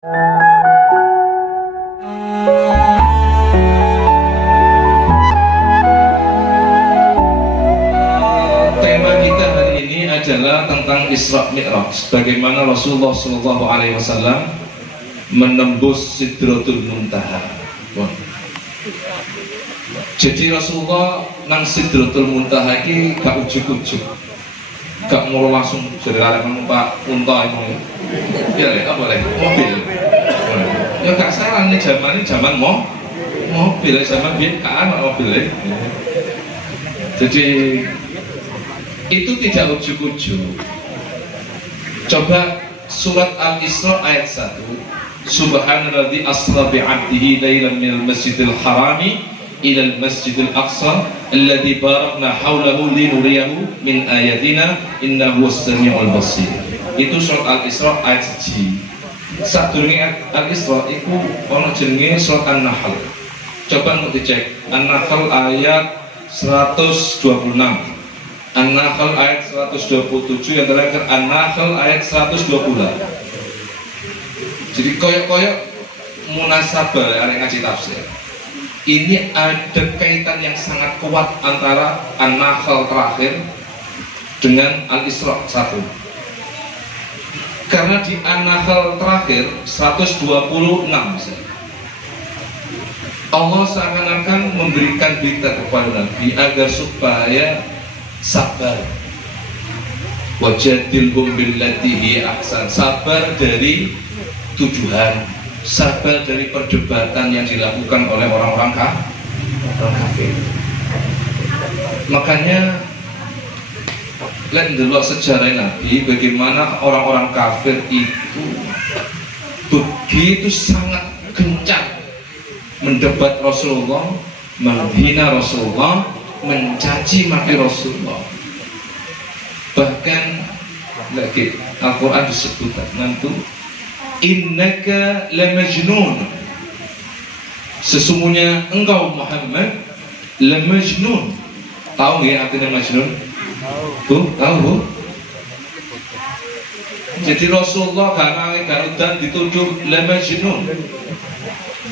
Tema kita hari ini adalah tentang Isra Mi'raj. Bagaimana Rasulullah SAW menembus Sidratul Muntaha. Jadi Rasulullah nang Sidratul Muntaha ini gak ujuk-ujuk, gak mau langsung jadi arek numpak unta itu. Ya, apa boleh mobil. Ya gak salah nih, zaman mobil, zaman biyen gak ana mobil. Jadi itu tidak ujuk-ujuk. Coba surat Al-Isra ayat 1. Subhanalladzi asra bi'abdihi lailan minal masjidil harami ilal masjidil aqsa alladzi barakna haulahu linuriyahu min ayatina innahu was-sami'ul basir. Itu surat Al-Isra ayat 1. Sadurunge Al-Isra iku ana jenenge surat An-Nahl. Coba untuk dicek An-Nahl ayat 126, An-Nahl ayat 127, yang terakhir An-Nahl ayat 128. Jadi koyok-koyok munasabah yang ngaji tafsir. Ini ada kaitan yang sangat kuat antara An-Nahl terakhir dengan Al-Isra 1. Karena di An-Nahl terakhir 126 Allah seakan-akan memberikan berita kepada Nabi agar supaya sabar. Wajadilhum billati hi ahsan. Sabar dari tuduhan, sabar dari perdebatan yang dilakukan oleh orang-orang kafir. Makanya lihat dulu sejarah Nabi, bagaimana orang-orang kafir itu begitu sangat gencar mendebat Rasulullah, menghina Rasulullah, mencaci maki Rasulullah. Bahkan lagi Al-Quran disebutkan nanti innaka lamajnun, sesungguhnya engkau Muhammad lamajnun. Tahu nggak artinya majnun? Tahu. Jadi Rasulullah garudan dituduh lamajnun,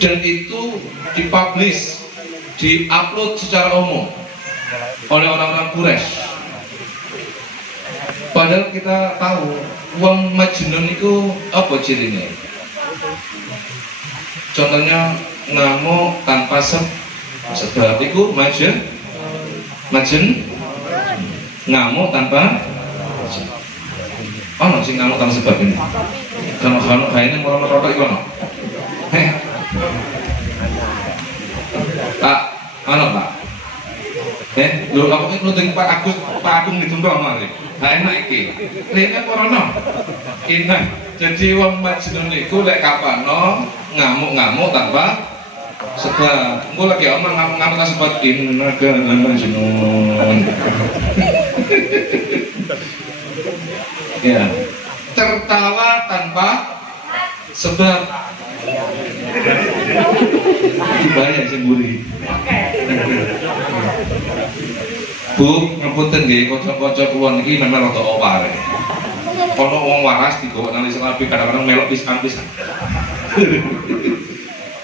dan itu dipublish, diupload secara umum oleh orang-orang Quraisy. Padahal kita tahu wong majnun itu apa cirinya? Contohnya ngamuk tanpa sebab, itu majnun. Ngamuk tanpa ono sing ngamuk tanpa sebab ini. Kalau kayaknya mau merokok itu ono. Pak, ano Pak? Lho aku iki nuting Pak Agung ditunggu mari. Ha enak iki. Lek corona. Enak. Jadi wong majnun iku lek kapano ngamuk-ngamuk tanpa sebab. Engko lagi omong ngamuk-ngamuk tanpa sebab innaga majnun. Ya. Tertawa tanpa sebab. Banyak semburi. Bu, ngapunten nggih, kanca-kanca kula niki memang rada owar. Ana wong waras digawa nang Islamik kadang-kadang melok pisan-pisan.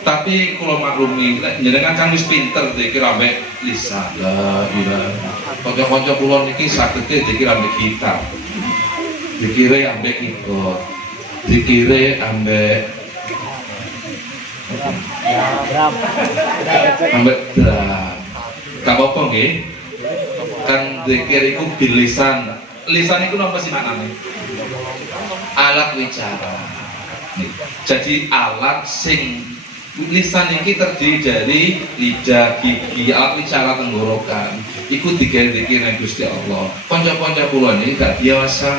Tapi kula maklumi, nek jenengan kan wis pinter dikira ambek lisan. La ilaha. Kanca-kanca kula niki sagede dikira ambek gitar. Dikira ambek keyboard. Dikira ambek ambek drum. Gak apa-apa nggih. Kan zikir iku bilisan. Lisan iku napa sih maknane? Alat wicara. Jadi alat sing lisan iki terdiri dari lidah, gigi, alat wicara tenggorokan. Iku digawe zikir nang Gusti Allah. Kanca-kanca kula niki gak biasa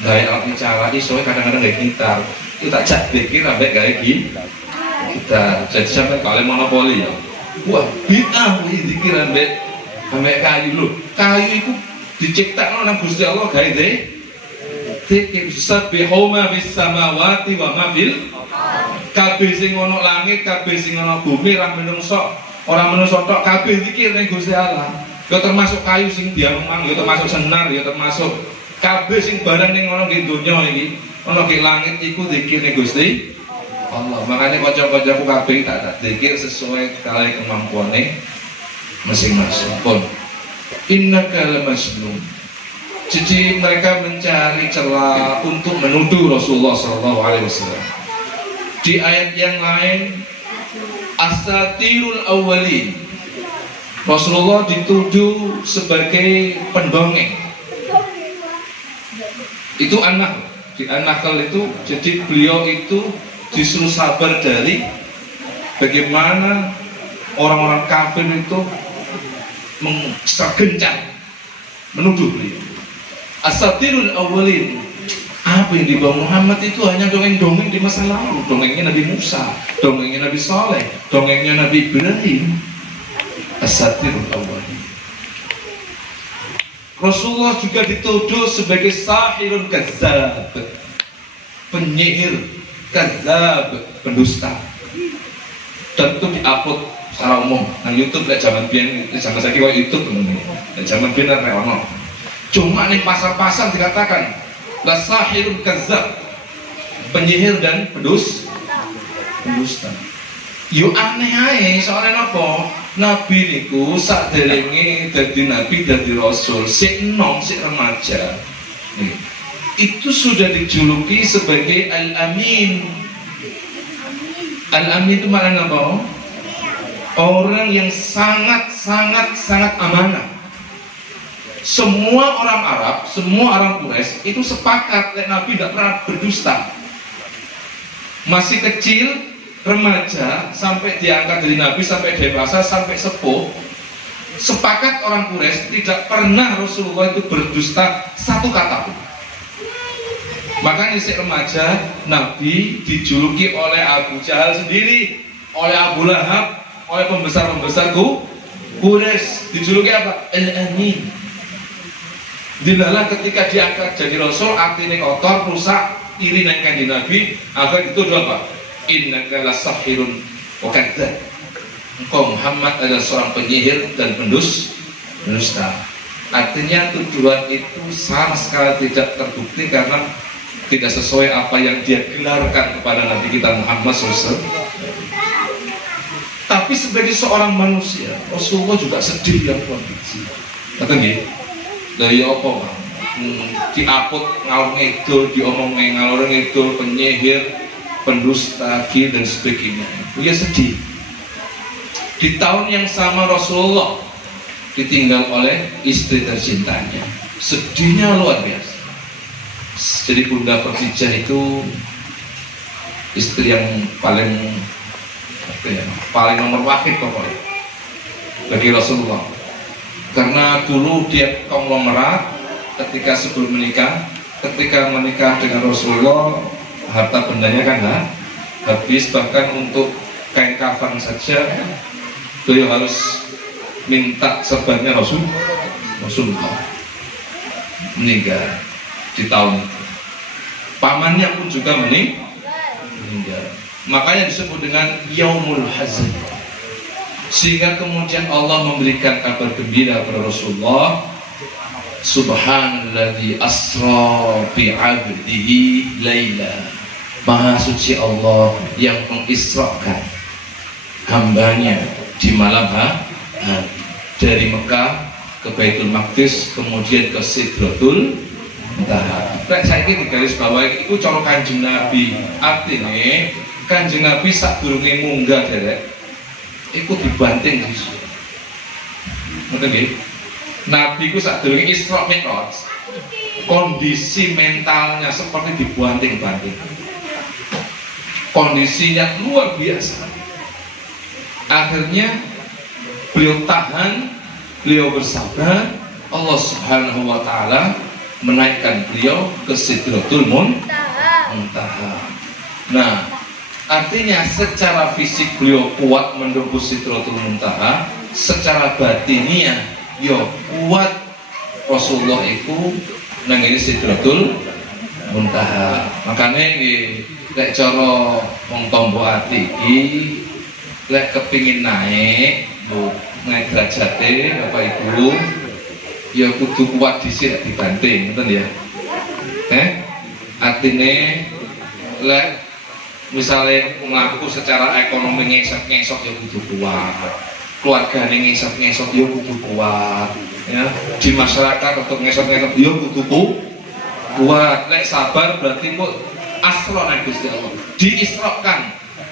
gawe alat wicara, iso kadang-kadang gawe gitar. Itu tak jak zikir ambek gawe gitar. Jadi sampai kalian monopoli ya. Wah, bid'ah iki zikir ambek kayu lho. Kayu itu diciptakan oleh Gusti Allah gawe zikir. Sabbihu ma fis samawati wa ma fil kabeh sing ana langit, kabeh sing ana bumi, ora menungso tok, kabeh zikir ning Gusti Allah. Ya termasuk kayu sing diamang, ya termasuk senar, ya termasuk kabeh sing barang ning ana ing donya iki, ana ing langit iku zikir ning Gusti Allah. Makanya kanca-kancaku kabeh tak dzikir sesuai kali kemampuane masing-masing. Pun innaka lamasnun. Jadi mereka mencari celah untuk menuduh Rasulullah SAW. Di ayat yang lain, asatirul awwalin, Rasulullah dituduh sebagai pendongeng. Itu anak di An-Nahl itu, jadi beliau itu disuruh sabar dari bagaimana orang-orang kafir itu segencar menuduh beliau. Asatirul awwalin, apa yang dibawa Muhammad itu hanya dongeng-dongeng di masa lalu. Dongengnya Nabi Musa, dongengnya Nabi Saleh, dongengnya Nabi Ibrahim. Asatirul awwalin. Rasulullah juga dituduh sebagai sahirun kazzab, penyihir, kazzab, pendusta. Dan itu diupload secara umum nang YouTube. Lek zaman biyen, zaman saiki kok YouTube ngene. Lek zaman biyen ora ono. Cuma nih pasar-pasar dikatakan la sahirun kazzab, penyihir dan pendusta. Yo aneh ae, soalnya napa? Nabi niku saderenge dadi nabi, dadi rasul, sik enom, sik remaja. Itu sudah dijuluki sebagai Al-Amin. Al-Amin itu maknanya apa? Orang yang sangat amanah. Semua orang Arab, semua orang Quraisy itu sepakat Nabi tidak pernah berdusta. Masih kecil, remaja, sampai diangkat dari Nabi, sampai dewasa, sampai sepuh, sepakat orang Quraisy tidak pernah Rasulullah itu berdusta satu kata pun. Makanya si remaja Nabi dijuluki oleh Abu Jahal sendiri, oleh Abu Lahab, oleh pembesar-pembesar Quraisy, dijuluki apa? Al-Amin. Dilalah ketika diangkat jadi Rasul, artinya kotor, rusak, iri nengkan di Nabi, agar itu apa? Innaka lasahirun wa kadzdzab. Engkau Muhammad adalah seorang penyihir dan pendusta. Artinya tuduhan itu sama sekali tidak terbukti karena tidak sesuai apa yang dia gelarkan kepada Nabi kita Muhammad SAW. Tapi sebagai seorang manusia, Rasulullah juga sedih yang kondisi. Kata nggih, dari apa Bang? Diapot ngalor ngidul, diomong ngalor ngidul, penyihir, pendusta, dan sebagainya. Ya sedih. Di tahun yang sama Rasulullah ditinggal oleh istri tercintanya. Sedihnya luar biasa. Jadi Bunda Khadijah itu istri yang paling nomor wahid pokoknya bagi Rasulullah. Karena dulu dia konglomerat ketika sebelum menikah, ketika menikah dengan Rasulullah harta bendanya kan habis, bahkan untuk kain kafan saja beliau harus minta serbannya Rasulullah. Meninggal di tahun itu. Pamannya pun juga meninggal. Makanya disebut dengan Yaumul Hazan. Sehingga kemudian Allah memberikan kabar gembira kepada Rasulullah, Subhanalladzi asra bi 'abdihi laila. Maha suci Allah yang mengisrakan hambanya di malam hari dari Mekah ke Baitul Maqdis, kemudian ke Sidratul Muntaha. Saya ini garis bawah itu cara Kanjeng Nabi. Artinya Kanjeng Nabi sadurunge munggah derek iku dibanting sih. Ngoten nggih. Nabi ku sadurunge Isra Mi'raj, kondisi mentalnya seperti dibanting-banting. Kondisinya luar biasa. Akhirnya beliau tahan, beliau bersabar. Allah Subhanahu wa taala menaikkan beliau ke Sidratul Muntaha. Nah, artinya secara fisik beliau kuat menembus Sidratul Muntaha, secara batiniah yo kuat Rasulullah itu nang ini Sidratul Muntaha. Makanya lek cara wong tombo ati iki lek kepingin naik derajate Bapak Ibu ya kudu kuat dhisik dibanting, ngoten ya. Artine lek misalnya ngaku secara ekonomi ngesot-ngesot ya kudu kuat, keluargane ngesot-ngesot ya kudu kuat, ya di masyarakat untuk ngesot-ngesot ya kudu kuat. Lek sabar berarti kok asron Gusti Allah diisrokan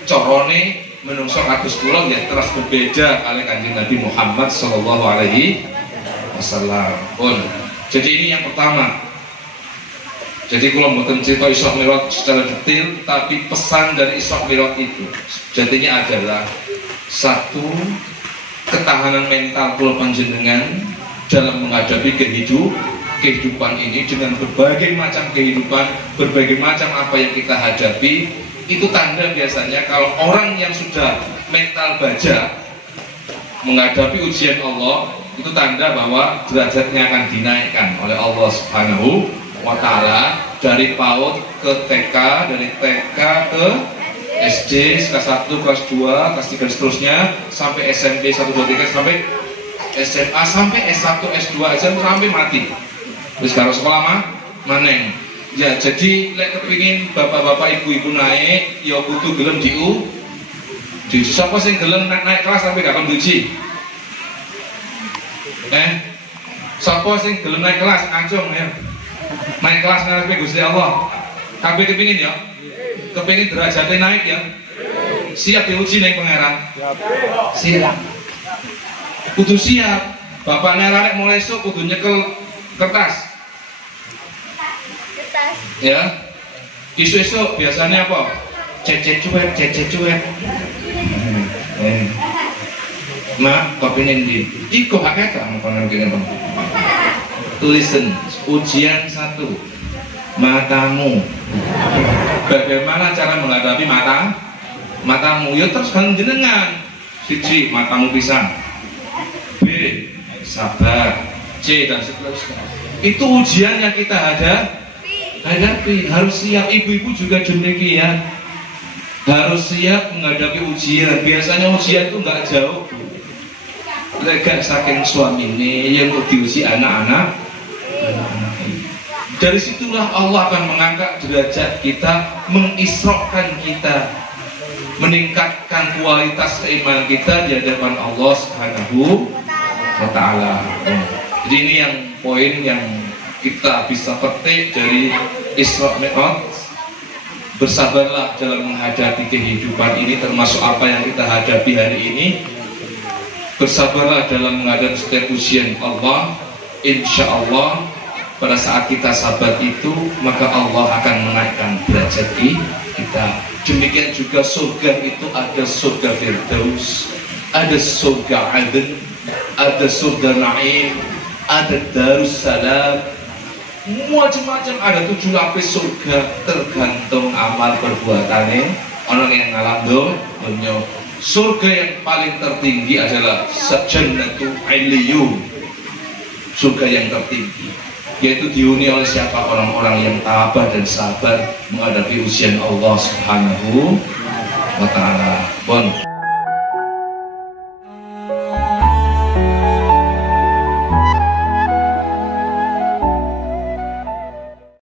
corone menungso kados kula ya terus berbeda kali Kanjeng Nabi Muhammad sallallahu alaihi wasallam. Jadi ini yang pertama. Jadi kalau mboten cerita Isra Mi'raj secara detail, tapi pesan dari Isra Mi'raj itu jadinya adalah satu, ketahanan mental kula panjenengan dalam menghadapi kehidupan ini dengan berbagai macam kehidupan, berbagai macam apa yang kita hadapi. Itu tanda biasanya kalau orang yang sudah mental baja menghadapi ujian Allah, itu tanda bahwa derajatnya akan dinaikkan oleh Allah Subhanahu wa ta'ala dari PAUD ke TK, dari TK ke SD, kelas 1, kelas 2, kelas 3 seterusnya sampai SMP 1, 2, 3 sampai SMA, sampai S1, S2 aja sampai mati. Terus kalau sekolah maneng. Ya jadi lek kepingin bapak-bapak ibu-ibu naik ya kudu gelem diuji. Siapa sing gelem naik kelas tapi gak kon diuji? Siapa sing gelem naik kelas ancung ya? Naik kelas ngarepe Gusti Allah. Kabeh kepingin ya? Kepingin derajatnya naik ya? Siap diuji ning pangeran? Siap. Kudu siap. Bapaknya arek mulai esuk kudu nyekel kertas. Ya. Isu-isu biasanya apa? Cecet cuek. Mak, kepingin di iko hakata makanan kene Bang. Tulisan ujian 1 matamu. Bagaimana cara menghadapi matamu? Ya terus kan jenengan. Siji, matamu pisang. B, sabar. C dan seterusnya. Itu ujian yang kita hadapi. Harus siap. Ibu-ibu juga demikian. Harus siap menghadapi ujian. Biasanya ujian itu nggak jauh. Lega saking suami ini yang diuji anak-anak. Dari situlah Allah akan mengangkat derajat kita, mengisrokan kita, meningkatkan kualitas keimanan kita di hadapan Allah Subhanahu wa ta'ala. Jadi ini yang poin yang kita bisa petik dari Isra Mi'raj. Bersabarlah dalam menghadapi kehidupan ini, termasuk apa yang kita hadapi hari ini. Bersabarlah dalam menghadapi setiap ujian Allah. Insya Allah pada saat kita sabar itu, maka Allah akan menaikkan derajat kita. Demikian juga surga itu ada surga Firdaus, ada surga Aden, ada surga Naim, ada Darussalam, macam-macam, ada 7 lapis surga, tergantung amal perbuatannya orang yang ngalam dunia. Surga yang paling tertinggi adalah Jannatul Iliyun, surga yang tertinggi, yaitu dihuni oleh siapa? Orang-orang yang tabah dan sabar menghadapi ujian Allah Subhanahu wa ta'ala.